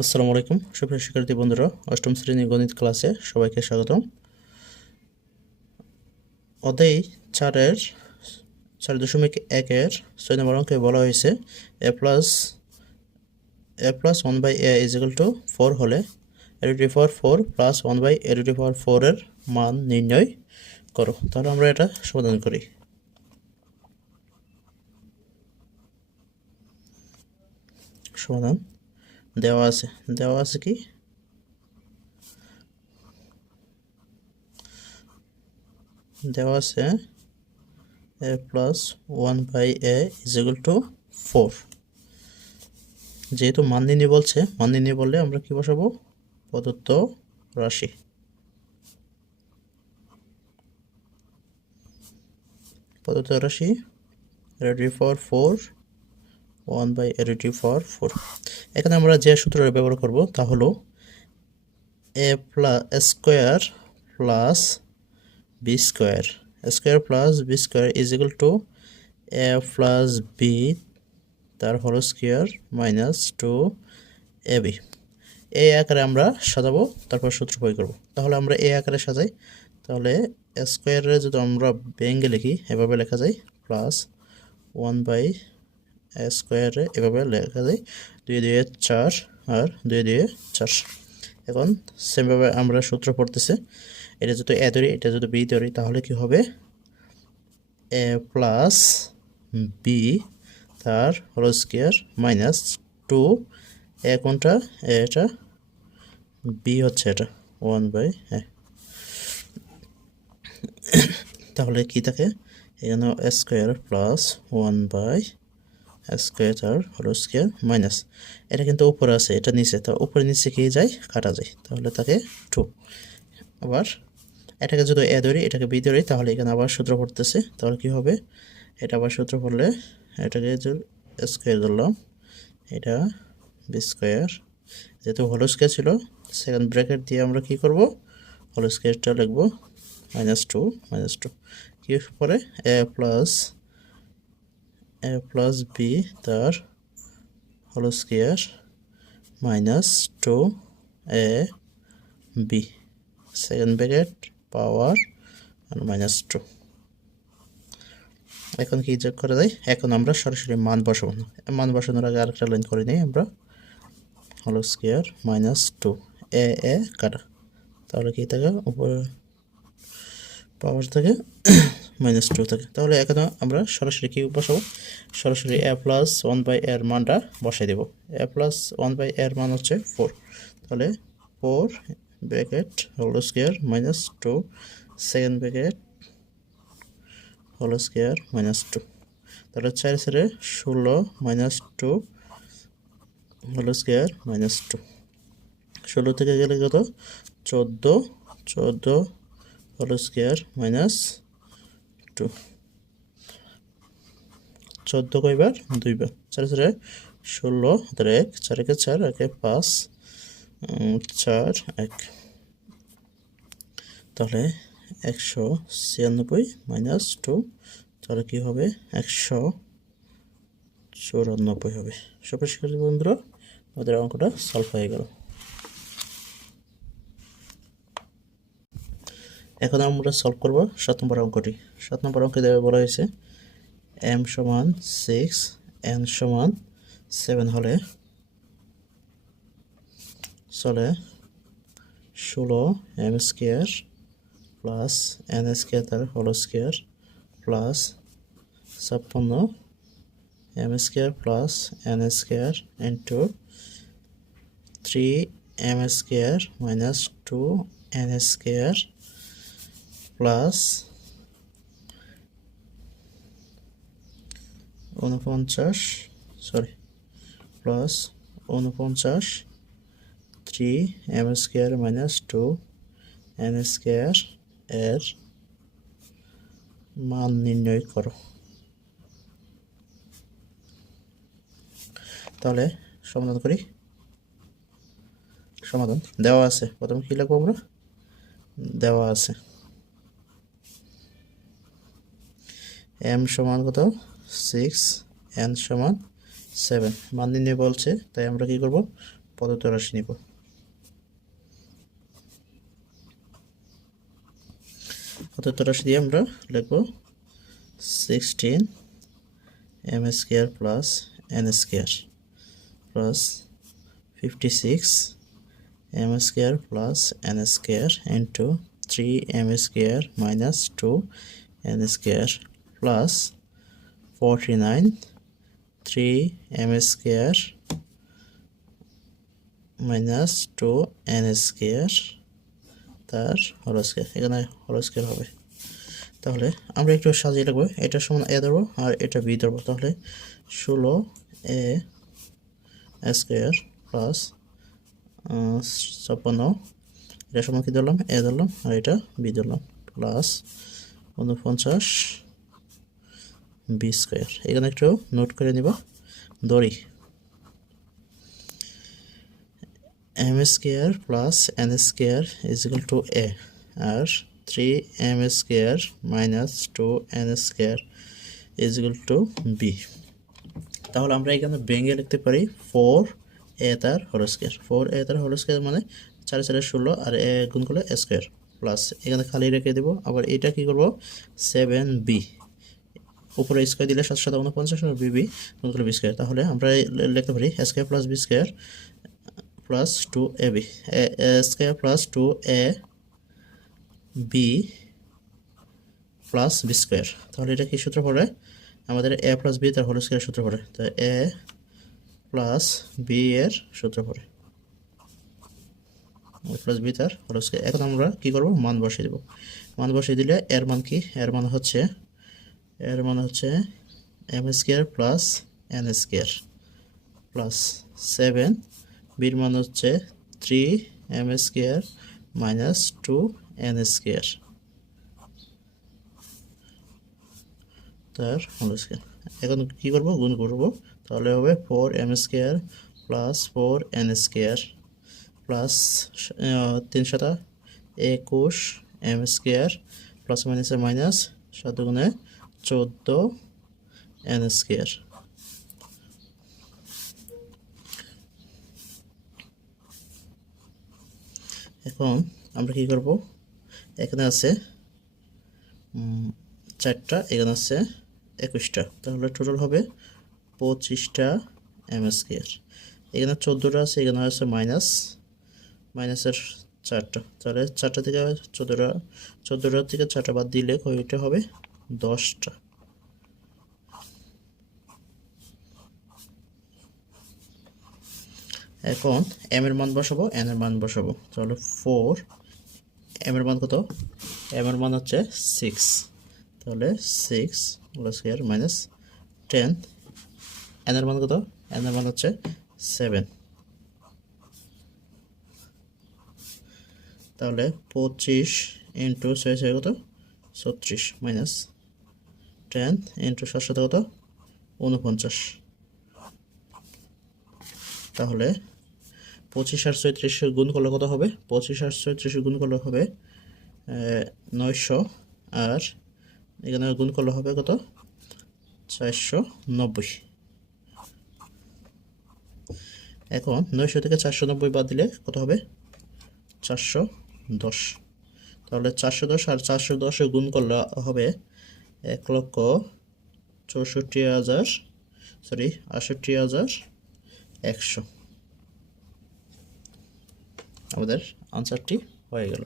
আসসালামু আলাইকুম সুপ্রিয় শিক্ষার্থী বন্ধুরা, অষ্টম শ্রেণীর গণিত ক্লাসে সবাইকে স্বাগতম। অধ্যায় 4-এর 4.1-এর 6 নম্বর অঙ্কে বলা হয়েছে a plus 1/a is equal to 4 হলে a to the power 4 plus 1/a to the power 4 এর মান নির্ণয় করো। তাহলে আমরা এটা সমাধান করি। সমাধান দেওয়া আছে কি দেওয়া আছে a plus 1/a is equal to 4। যেহেতু মান নির্ণয় বলছে, মান নির্ণয় বললে আমরা কি বসাবো? প্রদত্ত রাশি। প্রদত্ত রাশি a to the power 4 1/a to the power 4। এখানে আমরা যে সূত্রটা ব্যবহার করব তা হলো a square plus B square plus B square is equal to a plus B তার হোল স্কয়ার মাইনাস 2ab। এই আকারে আমরা সাজাবো, তারপর সূত্র প্রয়োগ করব। তাহলে আমরা এই আকারে সাজাই। তাহলে স্কয়ারে যদি আমরা ভেঙে লিখি এভাবে লেখা যায় প্লাস 1/a স্কয়ারে এভাবে লেখা যায় 2 2 4 আর 2 2 4। এখন সেমভাবে আমরা সূত্র পড়তেছে, এটা যদি এ ধরি এটা যদি বি ধরি তাহলে কি হবে? a প্লাস বি তার হোল স্কয়ার মাইনাস 2 এ কোনটা? এটা বি হচ্ছে, এটা 1/a। তাহলে কি থাকে এখানে? a square plus 1/a square তার হোল স্কয়ার মাইনাস, এটা কিন্তু উপরে আছে এটা নিচে, তো উপরে নিচে কি যায়? কাটা যায়, তাহলে থাকে 2। আবার এটাকে যদি এ ধরি এটাকে বি ধরি তাহলে এখানে আবার সূত্র পড়তেছে, তাহলে কি হবে? এটা আবার সূত্র পড়লে এটাকে স্কয়ার ধরলাম, এটা বি স্কয়ার, যেহেতু হোল স্কয়ার ছিল সেকেন্ড ব্র্যাকেট দিয়ে আমরা কি করব? হোল স্কয়ারটা লিখব মাইনাস টু কি পরে এ প্লাস বি তার whole square minus 2ab second bracket power আর মাইনাস 2। এখন কি যোগ করা যায়? এখন আমরা সরাসরি মান বসাবো না, মান বসানোর আগে আরেকটা লাইন করে নিই আমরা, হোল স্কয়ার মাইনাস 2 এ কাটা, তাহলে কি থাকে? উপরে পাওয়ার থাকে মাইনাস 2 থাকে। তাহলে এখানে আমরা সরাসরি কি বসাবো? সরাসরি a প্লাস 1/a এর মানটা বসাই দেব। a প্লাস 1/a এর মান হচ্ছে 4, তাহলে 4 bracket whole square minus 2 second bracket whole square minus 2, তাহলে 4 × 16 মাইনাস 2 হোল স্কয়ার মাইনাস 2। 16 থেকে গেলে কত? 14 হোল স্কয়ার মাইনাস 2। 14 কয়বার? 2 বার। 4 × 16 হাতের 1, 4 × 4 1 5 4 1, তাহলে 196 মাইনাস 2, তাহলে কি হবে? 194 হবে। সুপ্রিয় শিক্ষার্থী বন্ধুরা, আমাদের অঙ্কটা সলভ হয়ে গেল। এখন আমরা সলভ করব 7 নম্বর অঙ্কটি। 7 নম্বর অঙ্কে বলা হয়েছে m সমান 6 n সমান 7 হলে চলে 16 m square plus n square তার whole square plus 56 m square plus n square into 3 m square minus 2 n square plus 49 3 m square minus 2 n square এর মান নির্ণয় করো। তাহলে সমাধান করি। সমাধান দেওয়া আছে, প্রথমে কি লিখবো আমরা? দেওয়া আছে m সমান কত? 6 n সমান 7, মান নির্ণয় বলছে, তাই আমরা কি করব? প্রদত্ত রাশি নিব। প্রদত্ত রাশি দিয়ে আমরা লিখব 16 m square plus n square plus 56 m square plus n square into 3 m square minus 2 n square plus 49 3 m square minus 2 n square তার হোল স্কয়ার, এখানে হোল স্কয়ার হবে। তাহলে আমরা একটু সাজিয়ে লিখব, এটা সমান a ধরবো আর এটা b ধরবো। তাহলে 16a স্কয়ার প্লাস 56, এটা সমান কি ধরলাম, a ধরলাম আর এটা b ধরলাম, প্লাস 49 b স্কয়ার। এখানে একটু নোট করে নিব, ধরি m square plus n square is equal to a আর 3m square minus 2n square is equal to b। তাহলে আমরা এখানে ভেঙে লিখতে পারি 4a তার হোল স্কয়ার। 4a তার হোল স্কয়ার মানে 4 4 16 আর a গুণ করলে a স্কয়ার প্লাস এখানে খালি রেখে দেব। আবার এটা কি করব, 7b উপরে স্কয়ার দিলে 7 7 49 আর bb গুণ করলে b স্কয়ার। তাহলে আমরা লিখতে পারি a square plus b square plus 2ab, a square plus 2ab plus b square. তাহলে এটা কি সূত্র পড়ে, আমাদের a প্লাস b তার হোল স্কয়ার সূত্র পড়ে। তো a প্লাস b এর সূত্র পড়ে, a প্লাস b তার হোল স্কয়ার। এখন আমরা কি করব, মান বসিয়ে দেব। মান বসিয়ে দিলে এর মান কি, এর মান হচ্ছে m square plus n square plus 7, বির মান হচ্ছে 3m square minus 2n square তার হোল স্কয়ার। এখন কি করব, গুণ করব। তাহলে হবে 4m square plus 4n square plus 3 7 21m square plus মাইনাসে মাইনাস 7 গুণে 14n স্কয়ার। এখন আমরা কি করব, এখানে আছে 4টা, এখানে আছে 21টা, তাহলে টোটাল হবে 25টা m স্কয়ার। এখানে 14টা আছে, এখানে আছে মাইনাসের 4টা, তাহলে 4টা থেকে 14টা থেকে 4টা বাদ দিলে কয়টা হবে, 10টা। এখন m এর মান বসাবো, n এর মান বসাবো। তাহলে 4, m এর মান কত, m এর মান হচ্ছে 6, তাহলে 6 হোল স্কয়ার মাইনাস 10, n এর মান কত, n এর মান হচ্ছে 7, তাহলে 25 ইন্টু 6 কত 36 মাইনাস 10 ইন্টু 7 কত 49। তাহলে 25 আর 36 গুণ করলে কত হবে, 25 আর 36 গুণ করলে হবে 900 আর এখানে গুণ করলে হবে কত 490। এখন 900 থেকে 490 বাদ দিলে কত হবে 410। তাহলে 410 আর 410 গুণ করলে হবে 1,68,100। আমাদের আনসারটি হয়ে গেল।